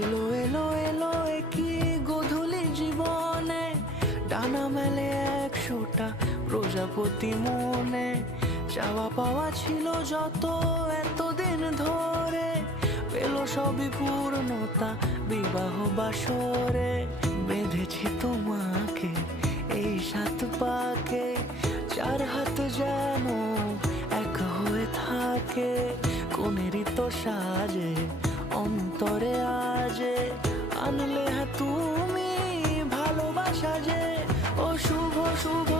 এলো এলো এলো একই গধূলি জীবনে, ডানা মেলে 100টা প্রজাপতি মনে। চাওয়া পাওয়া ছিল যত এতদিন ধরে, পেল সবই পূর্ণতা বিবাহ বাসরে। বেঁধেছি তোমাকে এই 7 পাকে, 4 হাত যেন এক হয়ে থাকে। কোনেরই তো সাজে অন্তরে আজে, আনলে তুমি ভালোবাসা যে। ও শুভ শুভ